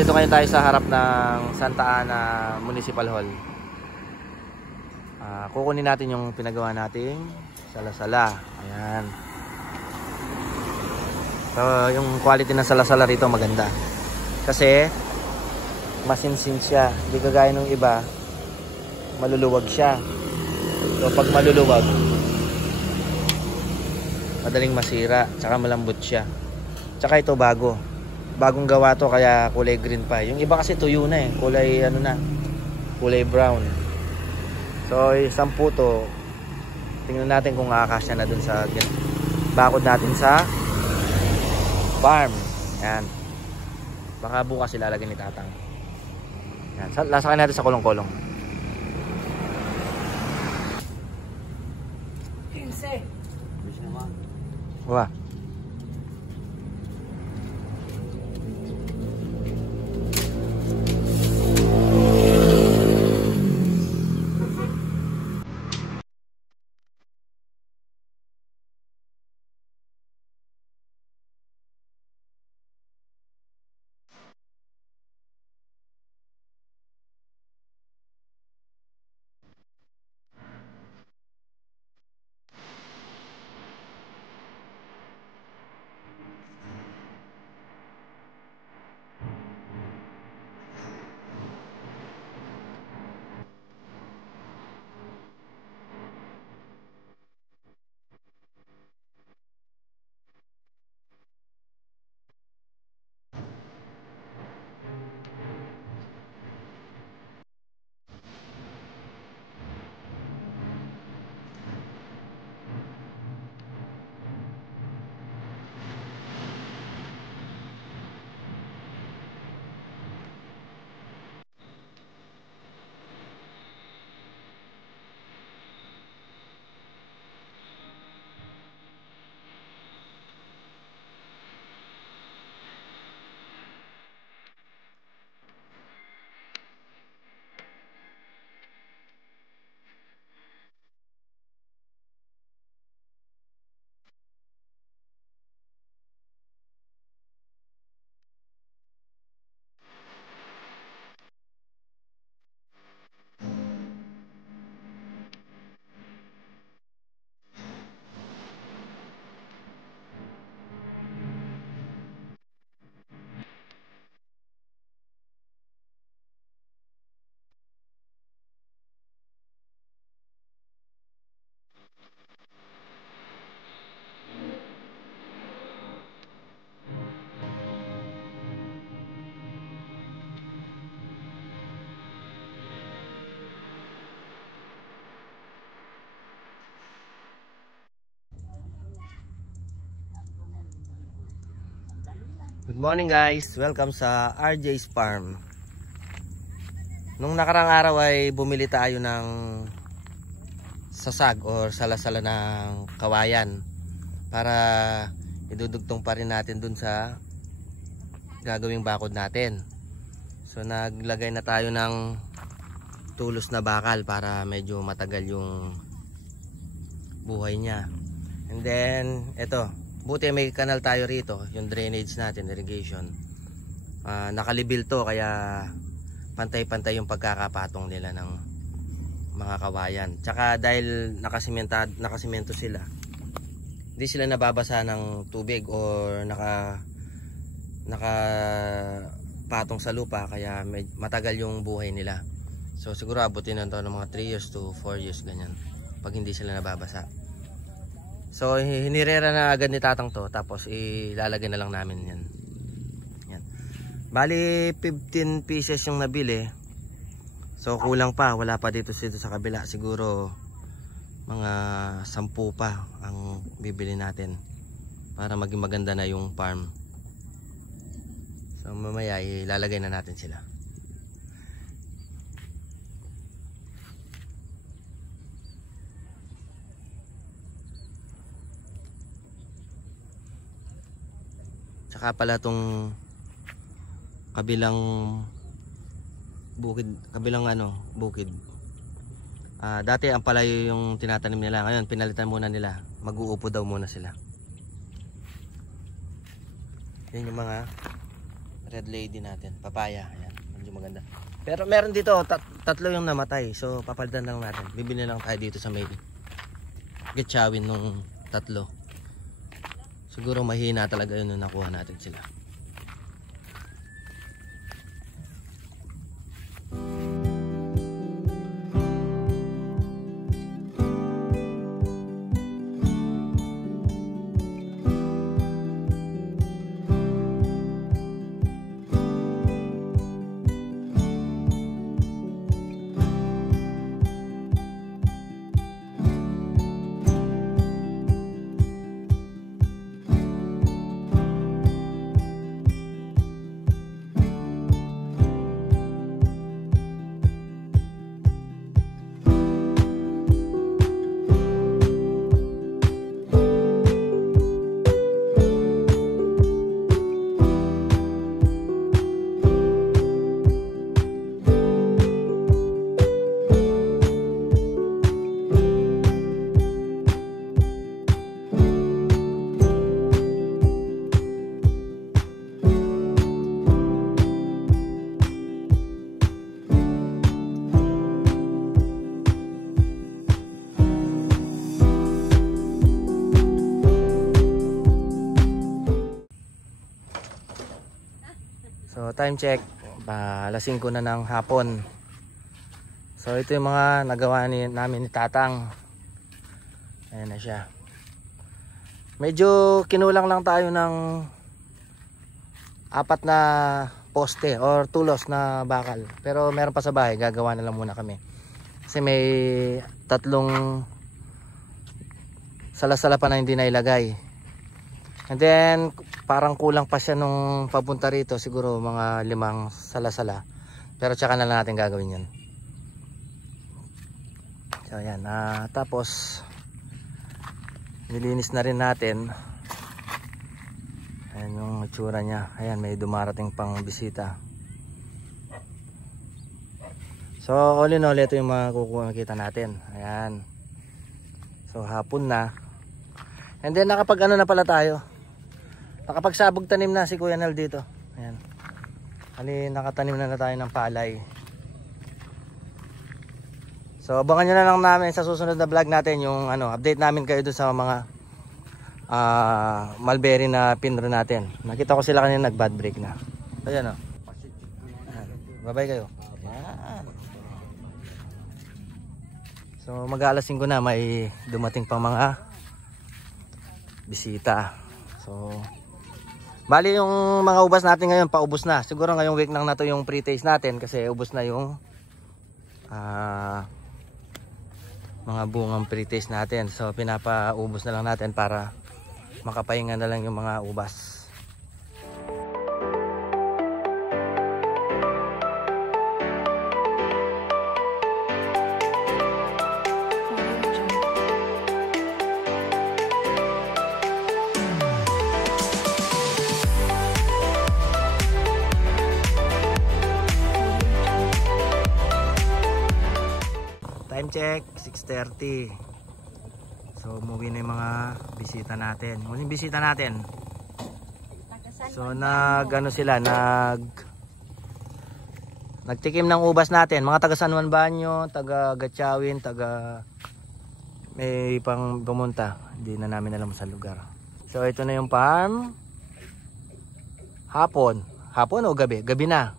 Nandito ngayon tayo sa harap ng Santa Ana Municipal Hall. Kukunin natin yung pinagawa nating salasala. Ayan. So, yung quality ng salasala rito maganda. Kasi masinsin siya. Hindi kagaya ng iba, maluluwag siya. So, pag maluluwag, madaling masira. Tsaka malambot siya. Tsaka ito bagong gawa to, kaya kulay green pa. Yung iba kasi tuyo na eh, kulay ano na, kulay brown. So isang puto, tingnan natin kung makakasya na dun sa bakod natin sa farm. Yan, baka bukas ilalagay ni Tatang. Yan, lasakay natin sa kulong-kulong. 15. Wah. Good morning guys, welcome sa RJ's Farm. Nung nakarang araw ay bumili tayo ng sasag or salasala ng kawayan para idudugtong pa rin natin dun sa gagawing bakod natin. So naglagay na tayo ng tulos na bakal para medyo matagal yung buhay niya. And then eto, buti may kanal tayo rito, yung drainage natin, irrigation. Nakalibil to, kaya pantay-pantay yung pagkakapatong nila ng mga kawayan. Tsaka dahil nakasimento sila, hindi sila nababasa ng tubig or nakapatong sa lupa, kaya matagal yung buhay nila. So siguro abutin na to ng mga 3 years to 4 years ganyan, pag hindi sila nababasa. So hinirera na agad ni Tatang to, tapos ilalagay na lang namin yan. Yan. Bali 15 pieces yung nabili. So kulang pa, wala pa dito sa kabila. Siguro mga 10 pa ang bibili natin para maging maganda na yung farm. So mamaya ilalagay na natin sila. Tsaka pala tong kabilang bukid, bukid. Dati ang palayo yung tinatanim nila, ngayon pinalitan muna nila. Mag-uupo daw muna sila. Yan yung mga red lady natin, papaya. Ayan, medyo maganda. Pero meron dito, tatlo yung namatay. So papalitan lang natin. Bibili lang tayo dito sa may Gatchawin nung tatlo. Siguro mahina talaga yun nung nakuha natin sila. So time check, alas 5 na ng hapon. So ito yung mga nagawa namin ni Tatang. Ayan na siya. Medyo kinulang lang tayo ng 4 na poste or tulos na bakal. Pero meron pa sa bahay, gagawa na lang muna kami. Kasi may 3 salasala pa na hindi nailagay. And then parang kulang pa siya nung papunta rito, siguro mga 5 salasala. Pero tsaka na lang natin gagawin yan. So ayan, tapos nilinis na rin natin. Ayan yung itsura niya. Ayan, may dumarating pang bisita. So all in all, ito yung mga makikita natin. Ayan. So hapon na. And then nakapag ano na pala tayo, nakapagsabog tanim na si Kuya Nel dito. Ayan. Hali, nakatanim na tayo ng palay. So abangan nyo na lang namin sa susunod na vlog natin yung update namin kayo dun sa mga mulberry na pinro natin. Nakita ko sila kanina nag bad break na. Ayan o. Bye bye kayo. Ayan. So mag-aalas 5 na, may dumating pang mga bisita. So bali yung mga ubas natin ngayon paubos na. Siguro ngayong week nang na to yung pre-taste natin kasi ubos na yung mga bungang pre-taste natin. So pinapaubos na lang natin para makapahinga na lang yung mga ubas. Time check, 6:30. So umuwi na yung mga bisita natin. Yung bisita natin. So sila, nagtikim ng ubas natin. Mga taga San Juan Banyo, taga Gatchawin, taga may pang pumunta. Hindi na namin alam sa lugar. So ito na yung farm. Hapon o gabi? Gabi na.